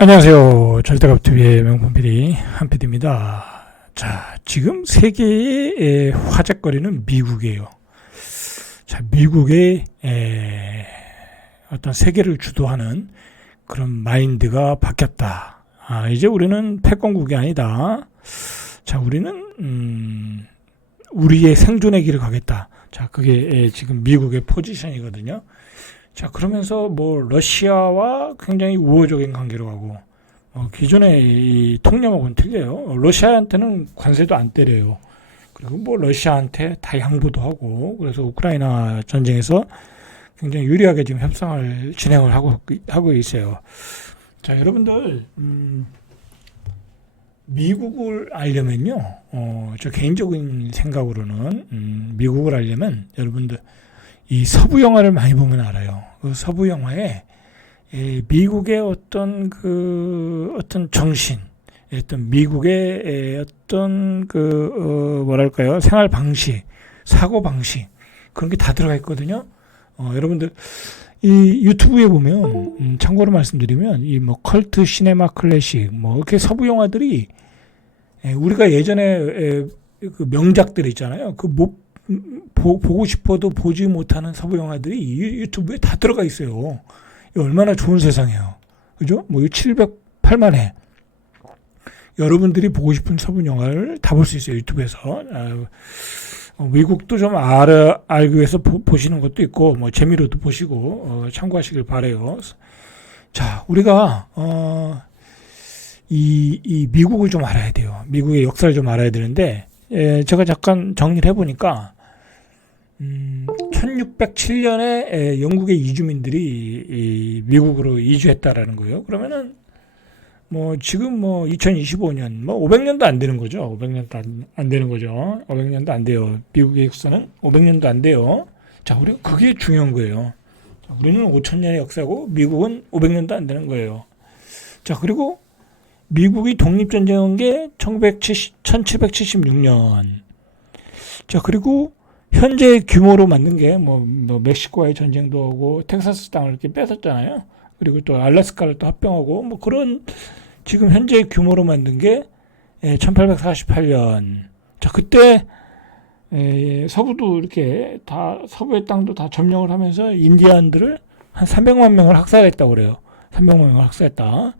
안녕하세요. 절대갑TV의 명품 PD 한PD입니다. 자, 지금 세계의 화제거리는 미국이에요. 자, 미국의 어떤 세계를 주도하는 그런 마인드가 바뀌었다. 이제 우리는 패권국이 아니다. 자, 우리는 우리의 생존의 길을 가겠다. 자, 그게 지금 미국의 포지션이거든요. 자, 그러면서 러시아와 굉장히 우호적인 관계로 가고, 기존의 이 통념하고는 틀려요. 러시아한테는 관세도 안 때려요. 그리고 러시아한테 다 양보도 하고, 그래서 우크라이나 전쟁에서 굉장히 유리하게 지금 협상을 진행을 하고 있어요. 자, 여러분들, 미국을 알려면요, 저 개인적인 생각으로는, 미국을 알려면 여러분들, 이 서부 영화를 많이 보면 알아요. 그 서부 영화에 미국의 어떤 정신, 어떤 미국의 어떤 뭐랄까요, 생활 방식, 사고 방식, 그런 게 다 들어가 있거든요. 여러분들 이 유튜브에 보면 참고로 말씀드리면 이 컬트 시네마 클래식 이렇게 서부 영화들이 우리가 예전에 그 명작들 있잖아요. 보고 싶어도 보지 못하는 서부 영화들이 유튜브에 다 들어가 있어요. 얼마나 좋은 세상이에요. 그죠? 708만회. 여러분들이 보고 싶은 서부 영화를 다 볼 수 있어요. 유튜브에서. 미국도 좀 알기 위해서 보시는 것도 있고, 재미로도 보시고, 참고하시길 바라요. 자, 우리가, 이 미국을 좀 알아야 돼요. 미국의 역사를 좀 알아야 되는데, 제가 잠깐 정리를 해보니까, 1607년에 영국의 이주민들이 미국으로 이주했다라는 거예요. 그러면은 지금 2025년 500년도 안 되는 거죠. 500년도 안 되는 거죠. 500년도 안 돼요. 미국의 역사는 500년도 안 돼요. 자, 우리가 그게 중요한 거예요. 자, 우리는 5000년의 역사고 미국은 500년도 안 되는 거예요. 자, 그리고 미국이 독립전쟁한 게 1776년. 자, 그리고 현재 규모로 만든 게 멕시코와의 전쟁도 하고 텍사스 땅을 이렇게 뺏었잖아요. 그리고 또 알래스카를 또 합병하고 그런 지금 현재 규모로 만든 게 1848년. 자, 그때 서부도 이렇게 다 서부의 땅도 다 점령을 하면서 인디안들을 한 300만 명을 학살했다고 그래요. 300만 명을 학살했다.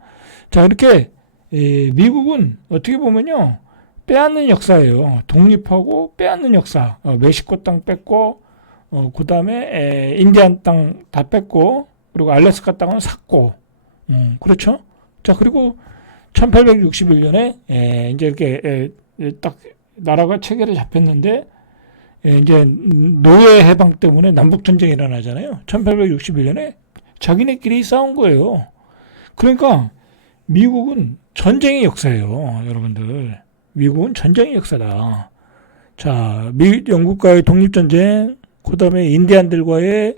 자, 이렇게 미국은 어떻게 보면요, 빼앗는 역사예요. 독립하고 빼앗는 역사. 멕시코 땅 뺏고, 그 다음에 인디안 땅 다 뺏고, 그리고 알래스카 땅은 샀고, 그렇죠? 자, 그리고 1861년에 이제 이렇게 딱 나라가 체계를 잡혔는데, 이제 노예 해방 때문에 남북 전쟁이 일어나잖아요. 1861년에 자기네끼리 싸운 거예요. 그러니까 미국은 전쟁의 역사예요, 여러분들. 미국은 전쟁의 역사다. 자, 영국과의 독립전쟁, 그 다음에 인디안들과의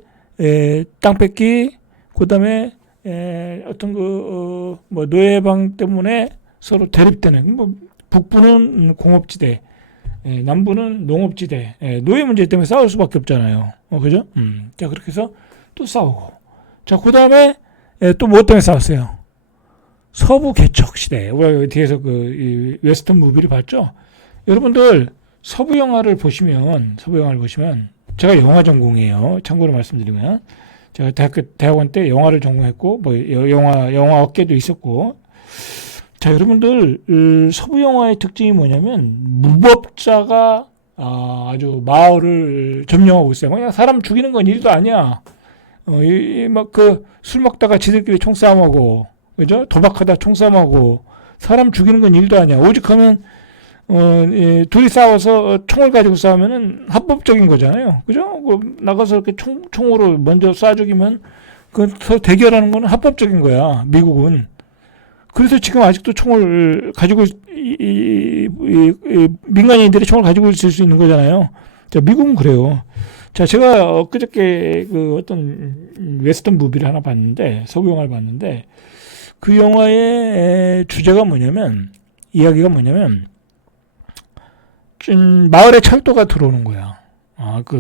땅 뺏기, 그 다음에 어떤 노예방 때문에 서로 대립되는, 북부는 공업지대, 남부는 농업지대, 노예 문제 때문에 싸울 수밖에 없잖아요. 그죠? 자, 그렇게 해서 또 싸우고. 자, 그 다음에 또 뭐 때문에 싸웠어요? 서부 개척 시대. 우리가 뒤에서 이 웨스턴 무비를 봤죠? 여러분들 서부 영화를 보시면 제가 영화 전공이에요. 참고로 말씀드리면 제가 대학원 때 영화를 전공했고 영화 업계도 있었고. 자, 여러분들 서부 영화의 특징이 뭐냐면 무법자가 아주 마을을 점령하고 있어요. 그냥 사람 죽이는 건 일도 아니야. 술 먹다가 지들끼리 총싸움하고, 그죠? 도박하다 총싸움하고, 사람 죽이는 건 일도 아니야. 오죽하면 둘이 싸워서 총을 가지고 싸우면은 합법적인 거잖아요. 그죠? 나가서 이렇게 총으로 먼저 쏴 죽이면 서로 대결하는 건 합법적인 거야. 미국은. 그래서 지금 아직도 총을 가지고 민간인들이 총을 가지고 있을 수 있는 거잖아요. 자, 미국은 그래요. 자, 제가 엊그저께 어떤 웨스턴 무비를 하나 봤는데, 서부 영화를 봤는데, 그 영화의 주제가 이야기가 뭐냐면, 마을에 철도가 들어오는 거야.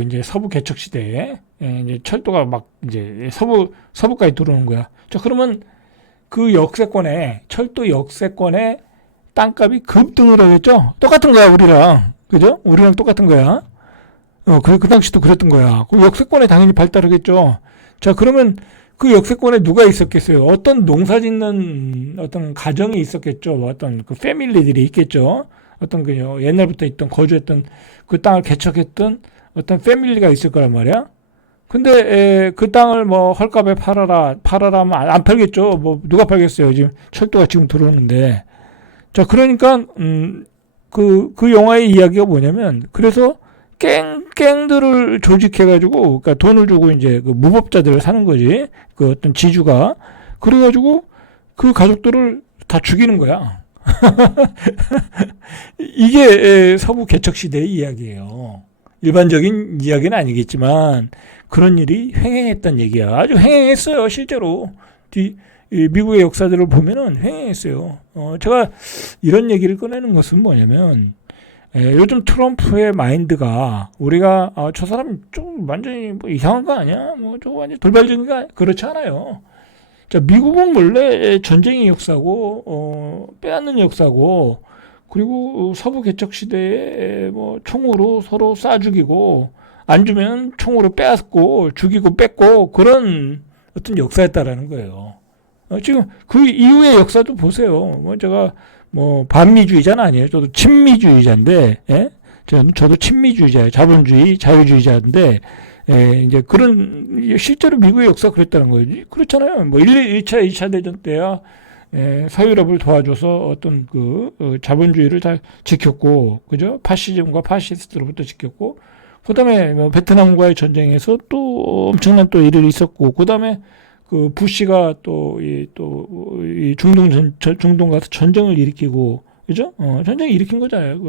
이제 서부 개척 시대에, 이제 철도가 이제 서부까지 들어오는 거야. 자, 그러면 그 역세권에, 철도 역세권에 땅값이 급등을 하겠죠? 똑같은 거야, 우리랑. 그죠? 우리랑 똑같은 거야. 그 당시도 그랬던 거야. 그 역세권에 당연히 발달하겠죠. 자, 그러면 그 역세권에 누가 있었겠어요? 어떤 농사 짓는 어떤 가정이 있었겠죠. 어떤 그 패밀리들이 있겠죠. 어떤 그 옛날부터 있던 거주했던 그 땅을 개척했던 어떤 패밀리가 있을 거란 말이야. 근데 그 땅을 뭐 헐값에 팔아라 하면 안 팔겠죠. 뭐 누가 팔겠어요. 지금 철도가 지금 들어오는데. 자, 그러니까 그 영화의 이야기가 뭐냐면, 그래서 갱들을 조직해가지고, 그러니까 돈을 주고 이제 그 무법자들을 사는 거지. 그 어떤 지주가. 그래가지고 그 가족들을 다 죽이는 거야. 이게 서부 개척 시대의 이야기예요. 일반적인 이야기는 아니겠지만 그런 일이 횡행했단 얘기야. 아주 횡행했어요, 실제로. 이 미국의 역사들을 보면은 횡행했어요. 제가 이런 얘기를 꺼내는 것은 뭐냐면, 요즘 트럼프의 마인드가 우리가 저 사람 좀 완전히 뭐 이상한 거 아니야? 뭐 저 완전 돌발적인가? 그렇지 않아요. 자, 미국은 원래 전쟁의 역사고 빼앗는 역사고, 그리고 서부 개척 시대에 뭐 총으로 서로 쏴 죽이고, 안 주면 총으로 빼앗고 죽이고 뺏고 그런 어떤 역사였다라는 거예요. 지금 그 이후의 역사도 보세요. 뭐 제가 뭐 반미주의자는 아니에요. 저도 친미주의자인데, 예? 저도 친미주의자예요. 자본주의, 자유주의자인데, 이제 그런 실제로 미국의 역사가 그랬다는 거예요. 그렇잖아요. 뭐 1차, 2차 대전 때야 서유럽을 도와줘서 어떤 자본주의를 다 지켰고, 그죠? 파시즘과 파시스트로부터 지켰고, 그다음에 뭐 베트남과의 전쟁에서 또 엄청난 또 일이 있었고, 그다음에 그 부시가 이 중동 가서 전쟁을 일으키고, 그죠? 전쟁을 일으킨 거잖아요.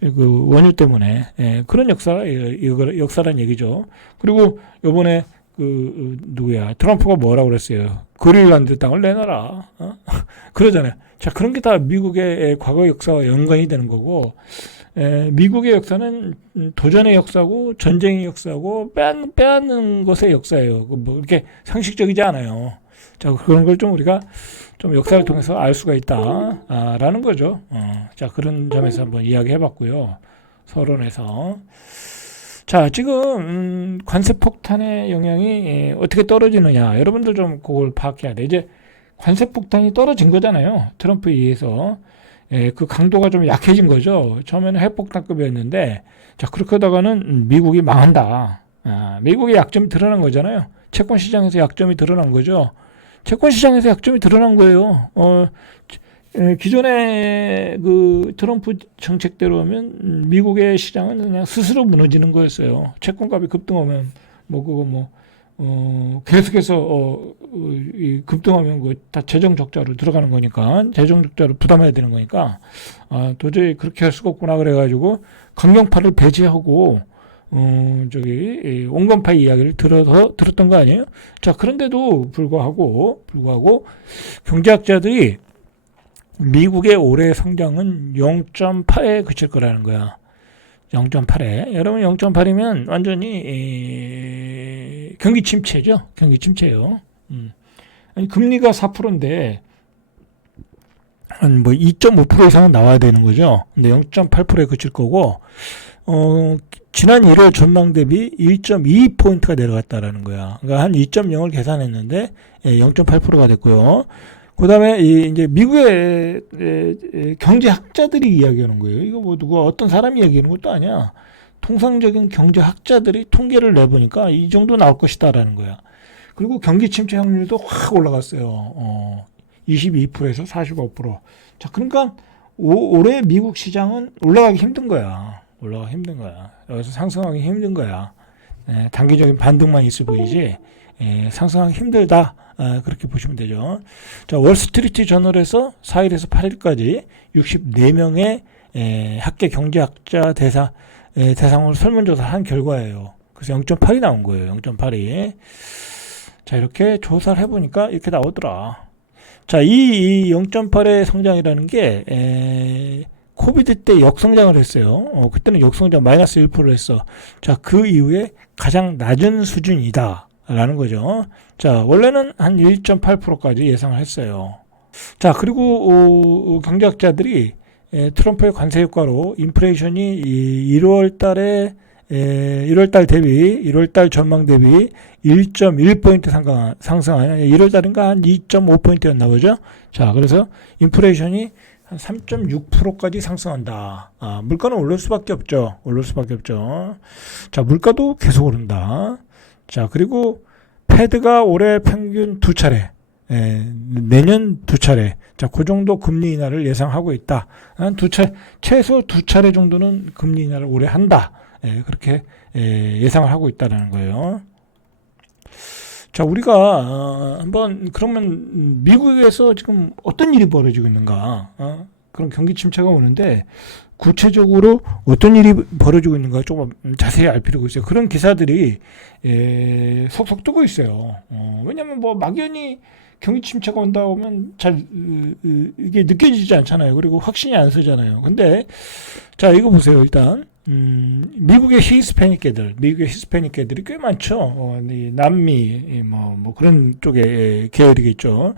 그 원유 때문에. 그런 역사란 얘기죠. 그리고 요번에 누구야? 트럼프가 뭐라고 그랬어요? 그린란드 땅을 내놔라. 그러잖아요. 자, 그런 게 다 미국의 과거 역사와 연관이 되는 거고, 미국의 역사는 도전의 역사고, 전쟁의 역사고, 빼앗는 것의 역사예요. 뭐, 이렇게 상식적이지 않아요. 자, 그런 걸 좀 우리가 좀 역사를 통해서 알 수가 있다, 라는 거죠. 자, 그런 점에서 한번 이야기 해봤고요. 서론에서. 자, 지금, 관세 폭탄의 영향이 어떻게 떨어지느냐. 여러분들 좀 그걸 파악해야 돼. 이제 관세 폭탄이 떨어진 거잖아요. 트럼프에 의해서. 그 강도가 좀 약해진 거죠. 처음에는 핵폭탄급이었는데, 자, 그렇게 하다가는 미국이 망한다. 미국의 약점이 드러난 거잖아요. 채권 시장에서 약점이 드러난 거죠. 채권 시장에서 약점이 드러난 거예요. 기존의 그 트럼프 정책대로 하면 미국의 시장은 그냥 스스로 무너지는 거였어요. 채권값이 급등하면 계속해서 급등하면 다 재정 적자로 들어가는 거니까, 재정 적자로 부담해야 되는 거니까, 도저히 그렇게 할 수가 없구나 그래가지고 강경파를 배제하고 온건파 이야기를 들었던 거 아니에요? 자, 그런데도 불구하고 경제학자들이 미국의 올해 성장은 0.8에 그칠 거라는 거야. 0.8에. 여러분 0.8이면 완전히 경기 침체죠. 경기 침체예요. 아니, 금리가 4%인데 한 뭐 2.5% 이상은 나와야 되는 거죠. 근데 0.8%에 그칠 거고, 지난 1월 전망 대비 1.2포인트가 내려갔다라는 거야. 그러니까 한 2.0을 계산했는데 0.8%가 됐고요. 그 다음에 이제 미국의 경제학자들이 이야기하는 거예요. 이거 뭐 누가 어떤 사람이 얘기하는 것도 아니야. 통상적인 경제학자들이 통계를 내보니까 이 정도 나올 것이다라는 거야. 그리고 경기 침체 확률도 확 올라갔어요. 22%에서 45%. 자, 그러니까 올해 미국 시장은 올라가기 힘든 거야. 여기서 상승하기 힘든 거야. 단기적인 반등만 있어 보이지, 상승하기 힘들다. 그렇게 보시면 되죠. 자, 월스트리트 저널에서 4일에서 8일까지 64명의 학계 경제학자 대상으로 설문조사를 한 결과예요. 그래서 0.8이 나온 거예요. 0.8이. 자, 이렇게 조사를 해보니까 이렇게 나오더라. 자, 이 0.8의 성장이라는 게 코비드 때 역성장을 했어요. 그때는 역성장 마이너스 1%를 했어. 자, 그 이후에 가장 낮은 수준이다 라는 거죠. 자, 원래는 한 1.8%까지 예상을 했어요. 자, 그리고 경제학자들이 트럼프의 관세 효과로 인플레이션이 1월 달에 1월 달 대비 1월 달 전망 대비 1.1포인트 상승한 1월 달인가 한 2.5포인트였나 보죠. 자, 그래서 인플레이션이 한 3.6%까지 상승한다. 물가는 오를 수밖에 없죠. 오를 수밖에 없죠. 자, 물가도 계속 오른다. 자, 그리고 패드가 올해 평균 2차례, 내년 2차례. 자, 그 정도 금리 인하를 예상하고 있다. 한 최소 2차례 정도는 금리 인하를 올해 한다. 그렇게 예상을 하고 있다는 거예요. 자, 우리가 한번 그러면 미국에서 지금 어떤 일이 벌어지고 있는가? 그런 경기 침체가 오는데 구체적으로 어떤 일이 벌어지고 있는가 조금 자세히 알 필요가 있어요. 그런 기사들이 속속 뜨고 있어요. 왜냐하면 뭐 막연히 경기 침체가 온다 오면 잘 이게 느껴지지 않잖아요. 그리고 확신이 안 서잖아요. 근데 자, 이거 보세요. 일단 미국의 히스패닉계들이 꽤 많죠. 남미 뭐 그런 쪽의 계열이겠죠.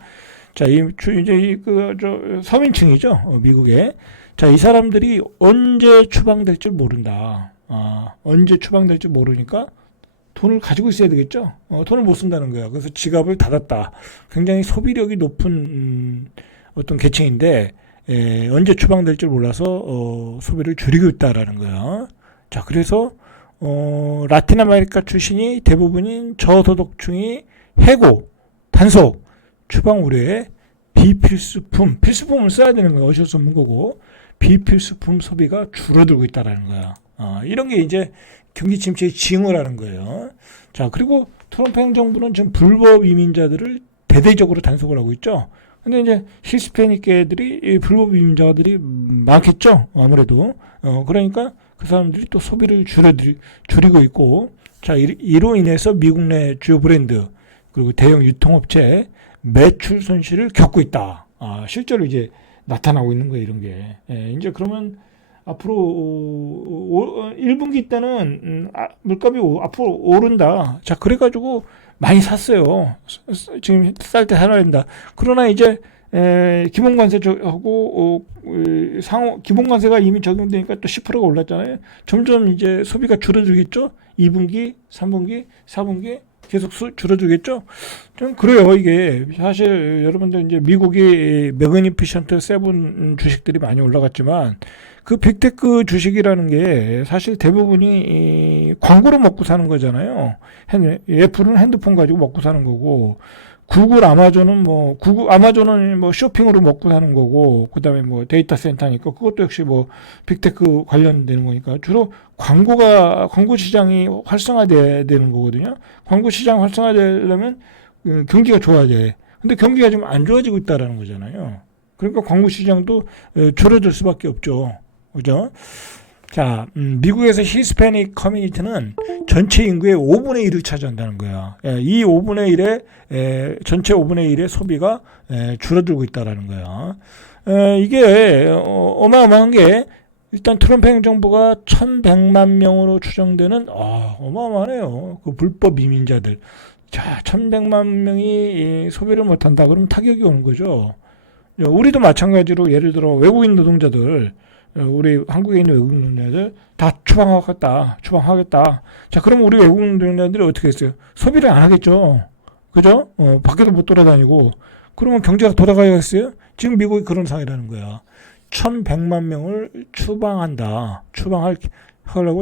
자, 이제 서민층이죠. 미국에. 자, 이 사람들이 언제 추방될 줄 모른다. 언제 추방될 줄 모르니까 돈을 가지고 있어야 되겠죠. 돈을 못 쓴다는 거야. 그래서 지갑을 닫았다. 굉장히 소비력이 높은 어떤 계층인데 언제 추방될 줄 몰라서 소비를 줄이고 있다라는 거야. 자, 그래서 라틴 아메리카 출신이 대부분인 저소득층이 해고, 단속, 추방 우려에 필수품을 써야 되는 거야. 어쩔 수 없는 거고 비필수품 소비가 줄어들고 있다라는 거야. 이런 게 이제 경기 침체의 징후라는 거예요. 자, 그리고 트럼프 행정부는 지금 불법 이민자들을 대대적으로 단속을 하고 있죠. 근데 이제 히스패닉계들이 불법 이민자들이 많겠죠. 아무래도. 그러니까 그 사람들이 또 소비를 줄이고 있고, 자, 이로 인해서 미국 내 주요 브랜드 그리고 대형 유통업체 매출 손실을 겪고 있다. 실제로 이제 나타나고 있는 거예요, 이런 게. 이제 그러면 앞으로 1분기 때는 물값이 앞으로 오른다. 자, 그래가지고 많이 샀어요. 지금 쌀 때 사놔야 된다. 그러나 이제 기본관세하고 기본관세가 이미 적용되니까 또 10%가 올랐잖아요. 점점 이제 소비가 줄어들겠죠. 2분기, 3분기, 4분기 계속 줄어들겠죠. 좀 그래요. 이게 사실 여러분들 이제 미국이 매그니피션트 세븐 주식들이 많이 올라갔지만 그 빅테크 주식이라는 게 사실 대부분이 광고로 먹고 사는 거잖아요. 애플은 핸드폰 가지고 먹고 사는 거고, 아마존은 뭐 쇼핑으로 먹고 사는 거고, 그다음에 뭐 데이터 센터니까 그것도 역시 뭐 빅테크 관련되는 거니까 주로 광고 시장이 활성화돼야 되는 거거든요. 광고 시장 활성화되려면 경기가 좋아야 돼. 근데 경기가 좀 안 좋아지고 있다라는 거잖아요. 그러니까 광고 시장도 줄어들 수밖에 없죠. 그죠? 자, 미국에서 히스패닉 커뮤니티는 전체 인구의 5분의 1을 차지한다는 거야. 이 5분의 1의 전체 5분의 1의 소비가 줄어들고 있다라는 거야. 이게 어마어마한 게 일단 트럼프 행정부가 1,100만 명으로 추정되는 어마어마하네요. 그 불법 이민자들. 자, 1,100만 명이 소비를 못한다. 그러면 타격이 오는 거죠. 우리도 마찬가지로 예를 들어 외국인 노동자들, 우리 한국에 있는 외국인 노동자들 다 추방하겠다. 자, 그럼 우리 외국인 노동자들이 어떻게 했어요? 소비를 안 하겠죠. 그죠? 밖에도 못 돌아다니고. 그러면 경제가 돌아가야겠어요? 지금 미국이 그런 상황이라는 거야. 1,100만 명을 추방하려고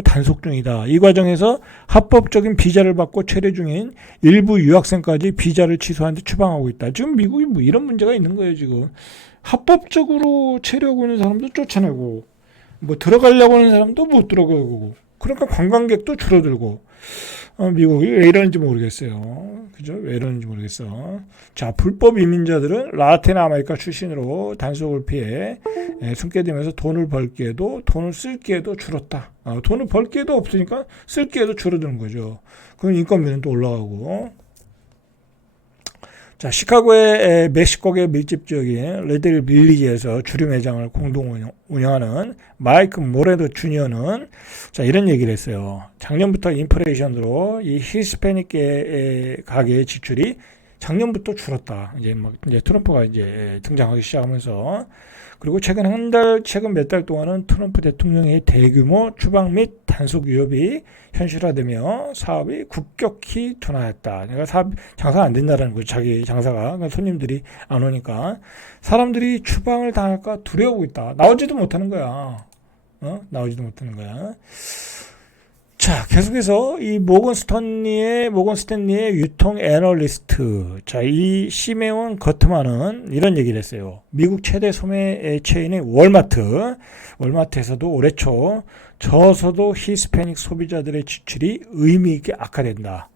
단속 중이다. 이 과정에서 합법적인 비자를 받고 체류 중인 일부 유학생까지 비자를 취소한 데 추방하고 있다. 지금 미국이 뭐 이런 문제가 있는 거예요, 지금. 합법적으로 체류하고 있는 사람도 쫓아내고, 뭐 들어가려고 하는 사람도 못 들어가고, 그러니까 관광객도 줄어들고, 미국이 왜 이러는지 모르겠어요. 그죠? 왜 이러는지 모르겠어. 자, 불법 이민자들은 라틴 아메리카 출신으로 단속을 피해 숨게 되면서 돈을 쓸 기회도 줄었다. 돈을 벌 기회도 없으니까 쓸 기회도 줄어드는 거죠. 그럼 인건비는 또 올라가고. 자, 시카고의 멕시코계 밀집 지역인 레드 빌리지에서 주류 매장을 공동 운영하는 마이크 모레도 주니어는 자, 이런 얘기를 했어요. 작년부터 인플레이션으로 이 히스패닉 가게의 지출이 작년부터 줄었다. 이제 트럼프가 이제 등장하기 시작하면서 그리고 최근 몇 달 동안은 트럼프 대통령의 대규모 추방 및 단속 위협이 현실화되며 사업이 급격히 둔화했다. 그러니까 장사가 안 된다라는 거죠. 자기 장사가. 그러니까 손님들이 안 오니까 사람들이 추방을 당할까 두려워하고 있다. 나오지도 못하는 거야. 나오지도 못하는 거야. 자, 계속해서 이 모건 스탠리의 유통 애널리스트, 자, 이 시메온 거트만은 이런 얘기를 했어요. 미국 최대 소매 체인인 월마트에서도 올해 초 저소득 히스패닉 소비자들의 지출이 의미 있게 악화된다.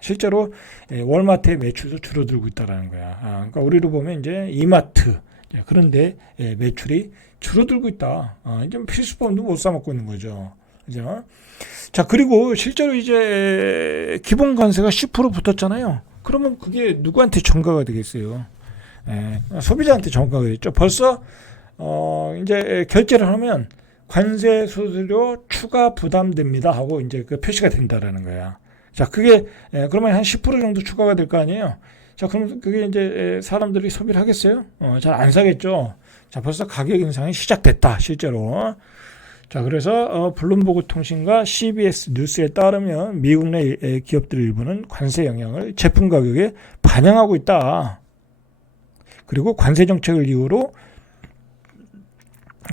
실제로 월마트의 매출도 줄어들고 있다라는 거야. 그러니까 우리로 보면 이제 이마트, 그런데 매출이 줄어들고 있다. 이제 필수품도 못 사 먹고 있는 거죠. 그죠? 자, 그리고 실제로 이제 기본 관세가 10% 붙었잖아요. 그러면 그게 누구한테 전가가 되겠어요? 소비자한테 전가가 되겠죠. 벌써 이제 결제를 하면 관세 수수료 추가 부담됩니다 하고 이제 그 표시가 된다라는 거야. 자, 그게 그러면 한 10% 정도 추가가 될 거 아니에요. 자, 그럼 그게 이제 사람들이 소비를 하겠어요? 잘 안 사겠죠. 자, 벌써 가격 인상이 시작됐다, 실제로. 자, 그래서 블룸버그 통신과 CBS 뉴스에 따르면 미국 내 기업들 일부는 관세 영향을 제품 가격에 반영하고 있다. 그리고 관세 정책을 이유로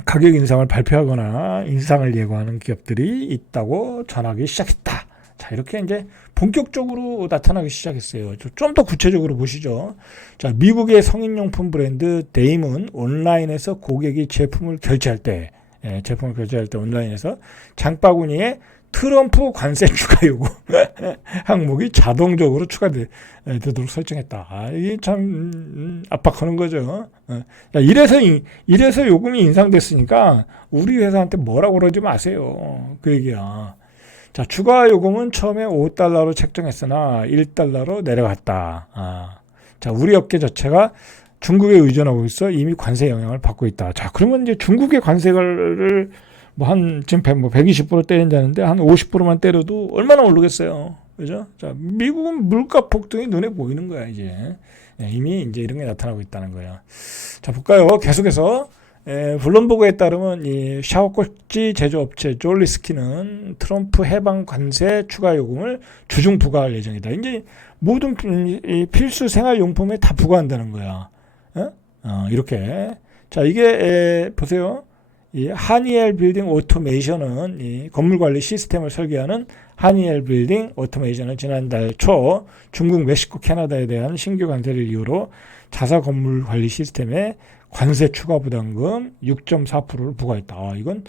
가격 인상을 발표하거나 인상을 예고하는 기업들이 있다고 전하기 시작했다. 자, 이렇게 이제 본격적으로 나타나기 시작했어요. 좀 더 구체적으로 보시죠. 자, 미국의 성인용품 브랜드 데임은 온라인에서 고객이 제품을 결제할 때 온라인에서 장바구니에 트럼프 관세 추가 요구 항목이 자동적으로 추가되도록 설정했다. 이게 참 압박하는 거죠. 이래서 요금이 인상됐으니까 우리 회사한테 뭐라고 그러지 마세요. 그 얘기야. 자, 추가 요금은 처음에 $5로 책정했으나 $1로 내려갔다. 자, 우리 업계 자체가 중국에 의존하고 있어 이미 관세 영향을 받고 있다. 자, 그러면 이제 중국의 관세를 지금 120% 때린다는데 한 50%만 때려도 얼마나 오르겠어요. 그죠? 자, 미국은 물가 폭등이 눈에 보이는 거야, 이제. 이미 이제 이런 게 나타나고 있다는 거야. 자, 볼까요? 계속해서. 블룸버그에 따르면 이 샤워꼭지 제조업체 졸리스키는 트럼프 해방 관세 추가 요금을 주중 부과할 예정이다. 이제 모든 필수 생활용품에 다 부과한다는 거야. 이렇게. 자, 이게 보세요. 이 하니엘 빌딩 오토메이션은 이 건물 관리 시스템을 설계하는 하니엘 빌딩 오토메이션은 지난달 초 중국, 멕시코, 캐나다에 대한 신규 관세를 이유로 자사 건물 관리 시스템에 관세 추가 부담금 6.4%를 부과했다. 이건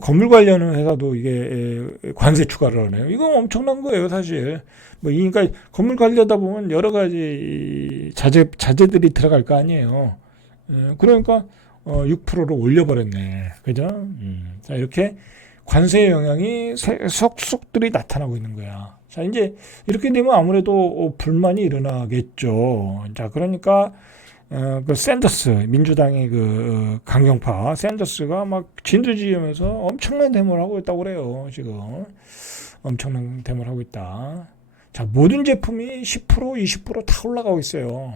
건물 관리하는 회사도 이게 관세 추가를 하네요. 이건 엄청난 거예요, 사실. 그러니까 건물 관리하다 보면 여러 가지 자재들이 들어갈 거 아니에요. 그러니까 6%로 올려버렸네. 그죠? 자, 이렇게 관세의 영향이 속속들이 나타나고 있는 거야. 자, 이제 이렇게 되면 아무래도 불만이 일어나겠죠. 자, 그러니까 그 샌더스 민주당의 그 강경파 샌더스가 막 진두지휘하면서 엄청난 데모를 하고 있다고 그래요. 지금 엄청난 데모를 하고 있다. 자, 모든 제품이 10% 20% 다 올라가고 있어요.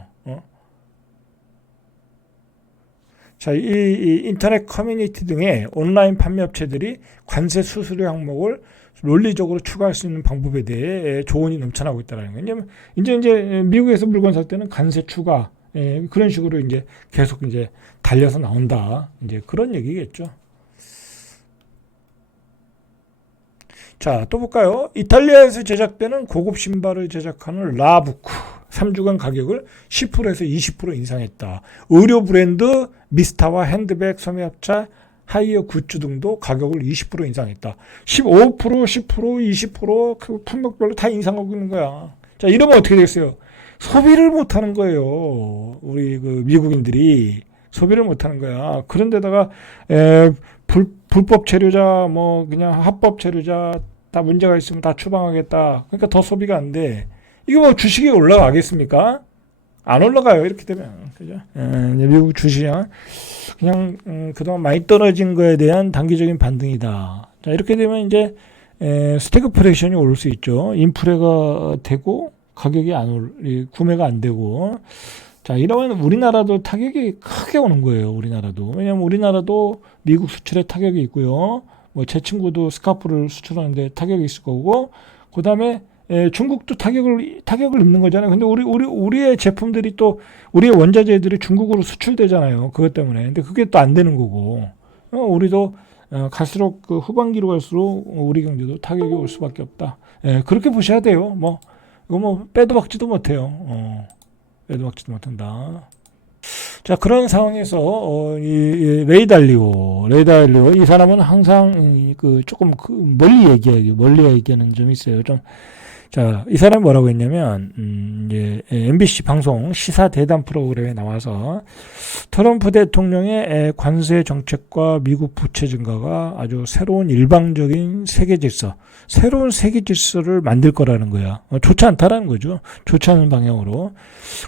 자, 이 인터넷 커뮤니티 등의 온라인 판매 업체들이 관세 수수료 항목을 논리적으로 추가할 수 있는 방법에 대해 조언이 넘쳐나고 있다는 거예요. 이제 미국에서 물건 살 때는 관세 추가 그런 식으로 이제 계속 이제 달려서 나온다. 이제 그런 얘기겠죠. 자, 또 볼까요? 이탈리아에서 제작되는 고급 신발을 제작하는 라부크 3주간 가격을 10%에서 20% 인상했다. 의료 브랜드 미스타와 핸드백 소매업체 하이어 굿즈 등도 가격을 20% 인상했다. 15%, 10%, 20% 품목별로 다 인상하고 있는 거야. 자, 이러면 어떻게 되겠어요? 소비를 못하는 거예요. 우리 그 미국인들이 소비를 못하는 거야. 그런데다가 불법 체류자, 그냥 합법 체류자 다 문제가 있으면 다 추방하겠다. 그러니까 더 소비가 안 돼. 이거 주식이 올라가겠습니까? 안 올라가요. 이렇게 되면. 그죠? 이제 미국 주시장 그냥 그동안 많이 떨어진 거에 대한 단기적인 반등이다. 자, 이렇게 되면 이제 스태그플레이션이 오를 수 있죠. 인플레가 되고 가격이 구매가 안 되고. 자, 이러면 우리나라도 타격이 크게 오는 거예요. 우리나라도. 왜냐면 우리나라도 미국 수출에 타격이 있고요. 뭐 제 친구도 스카프를 수출하는데 타격이 있을 거고, 그 다음에 중국도 타격을 입는 거잖아요. 근데 우리의 제품들이 또 우리의 원자재들이 중국으로 수출되잖아요. 그것 때문에. 근데 그게 또 안 되는 거고. 우리도 갈수록 그 후반기로 갈수록 우리 경제도 타격이 올 수밖에 없다. 그렇게 보셔야 돼요. 뭐 이거 뭐 빼도 박지도 못해요. 빼도 박지도 못한다. 자, 그런 상황에서 이 레이달리오 이 사람은 항상 그 조금 멀리 얘기하는 점이 있어요. 좀. 자, 이 사람이 뭐라고 했냐면, 이제, MBC 방송 시사 대담 프로그램에 나와서 트럼프 대통령의 관세 정책과 미국 부채 증가가 아주 새로운 일방적인 세계 질서, 새로운 세계 질서를 만들 거라는 거야. 좋지 않다라는 거죠. 좋지 않은 방향으로.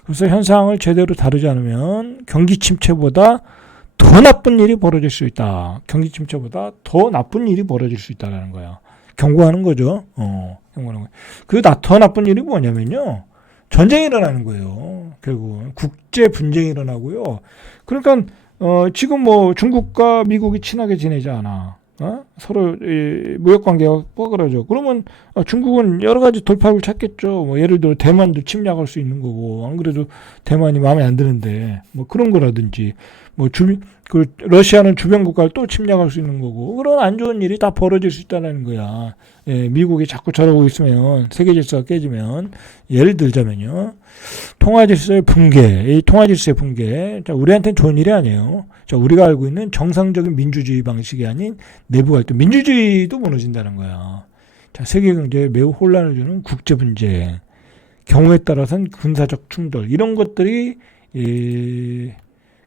그래서 현상을 제대로 다루지 않으면 경기 침체보다 더 나쁜 일이 벌어질 수 있다. 경기 침체보다 더 나쁜 일이 벌어질 수 있다라는 거야. 경고하는 거죠. 경고하는 거예요. 더 나쁜 일이 뭐냐면요. 전쟁이 일어나는 거예요. 결국 국제 분쟁이 일어나고요. 그러니까 지금 뭐 중국과 미국이 친하게 지내지 않아. 서로 무역 관계가 뻐그러져. 그러면 중국은 여러 가지 돌파구를 찾겠죠. 뭐 예를 들어 대만도 침략할 수 있는 거고, 안 그래도 대만이 마음에 안 드는데 뭐 그런 거라든지, 뭐 러시아는 주변 국가를 또 침략할 수 있는 거고, 그런 안 좋은 일이 다 벌어질 수 있다는 거야. 미국이 자꾸 저러고 있으면, 세계 질서가 깨지면, 예를 들자면요, 통화 질서의 붕괴, 이 통화 질서의 붕괴, 자, 우리한테는 좋은 일이 아니에요. 자, 우리가 알고 있는 정상적인 민주주의 방식이 아닌 내부 갈등, 민주주의도 무너진다는 거야. 자, 세계 경제에 매우 혼란을 주는 국제 분쟁, 경우에 따라서는 군사적 충돌, 이런 것들이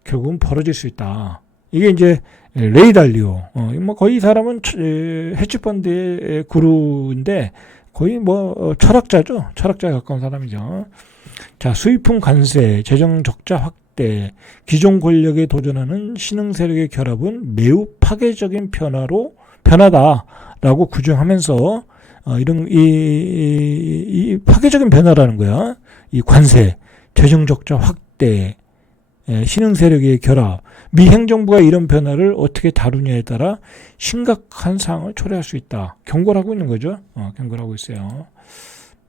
결국은 벌어질 수 있다. 이게 이제 레이 달리오. 뭐 거의 이 사람은 헤지펀드의 구루인데 거의 뭐 철학자죠. 철학자에 가까운 사람이죠. 자, 수입품 관세, 재정 적자 확대, 기존 권력에 도전하는 신흥 세력의 결합은 매우 파괴적인 변화다라고 규정하면서 이런 이 파괴적인 변화라는 거야. 이 관세, 재정 적자 확대, 신흥 세력의 결합, 미 행정부가 이런 변화를 어떻게 다루냐에 따라 심각한 상황을 초래할 수 있다. 경고를 하고 있는 거죠. 경고를 하고 있어요.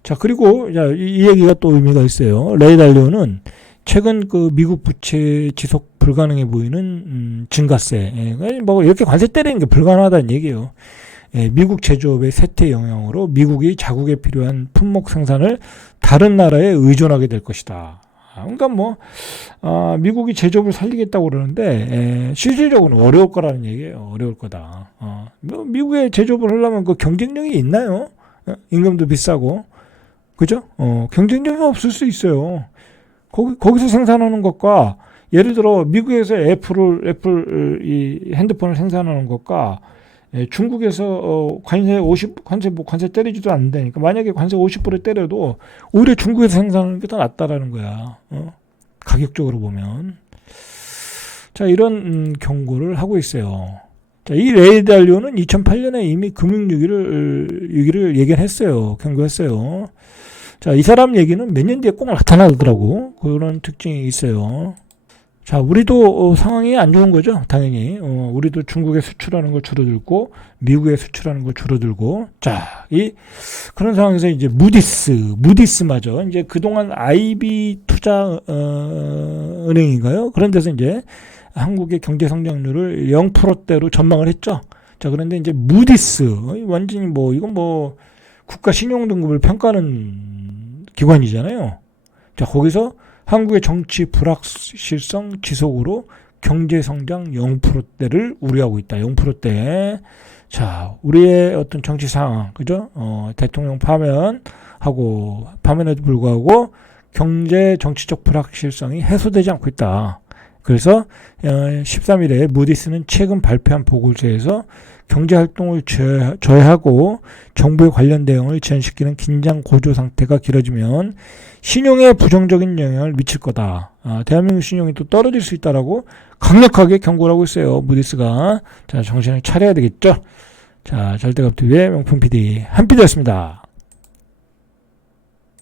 자, 그리고 이 얘기가 또 의미가 있어요. 레이 달리오는 최근 그 미국 부채 지속 불가능해 보이는 증가세, 뭐 이렇게 관세 때리는 게 불가능하다는 얘기예요. 미국 제조업의 쇠퇴 영향으로 미국이 자국에 필요한 품목 생산을 다른 나라에 의존하게 될 것이다. 그러니까 뭐 미국이 제조업을 살리겠다고 그러는데 실질적으로는 어려울 거라는 얘기예요. 어려울 거다. 미국에 제조업을 하려면 그 경쟁력이 있나요? 임금도 비싸고, 그죠? 경쟁력이 없을 수 있어요. 거기서 생산하는 것과 예를 들어 미국에서 애플 이 핸드폰을 생산하는 것과 중국에서 관세 때리지도 않는다니까. 만약에 관세 50% 때려도 오히려 중국에서 생산하는 게 더 낫다라는 거야. 가격적으로 보면. 자, 이런 경고를 하고 있어요. 자, 이 레이 달리오는 2008년에 이미 금융위기를 예견했어요. 경고했어요. 자, 이 사람 얘기는 몇 년 뒤에 꼭 나타나더라고. 그런 특징이 있어요. 자, 우리도 상황이 안 좋은 거죠. 당연히. 우리도 중국에 수출하는 거 줄어들고 미국에 수출하는 거 줄어들고. 자, 그런 상황에서 이제 무디스마저 이제 그동안 IB 투자 은행인가요? 그런 데서 이제 한국의 경제 성장률을 0%대로 전망을 했죠. 자, 그런데 이제 무디스 완전히 뭐 이건 뭐 국가 신용 등급을 평가하는 기관이잖아요. 자, 거기서 한국의 정치 불확실성 지속으로 경제성장 0%대를 우려하고 있다. 0%대. 자, 우리의 어떤 정치 상황, 그죠? 대통령 파면에도 불구하고 경제 정치적 불확실성이 해소되지 않고 있다. 그래서 13일에 무디스는 최근 발표한 보고서에서 경제활동을 저해하고 정부의 관련 대응을 지연시키는 긴장 고조 상태가 길어지면 신용에 부정적인 영향을 미칠 거다. 대한민국 신용이 또 떨어질 수 있다라고 강력하게 경고를 하고 있어요. 무디스가. 자, 정신을 차려야 되겠죠. 자, 절대값TV의 명품 PD 한PD였습니다.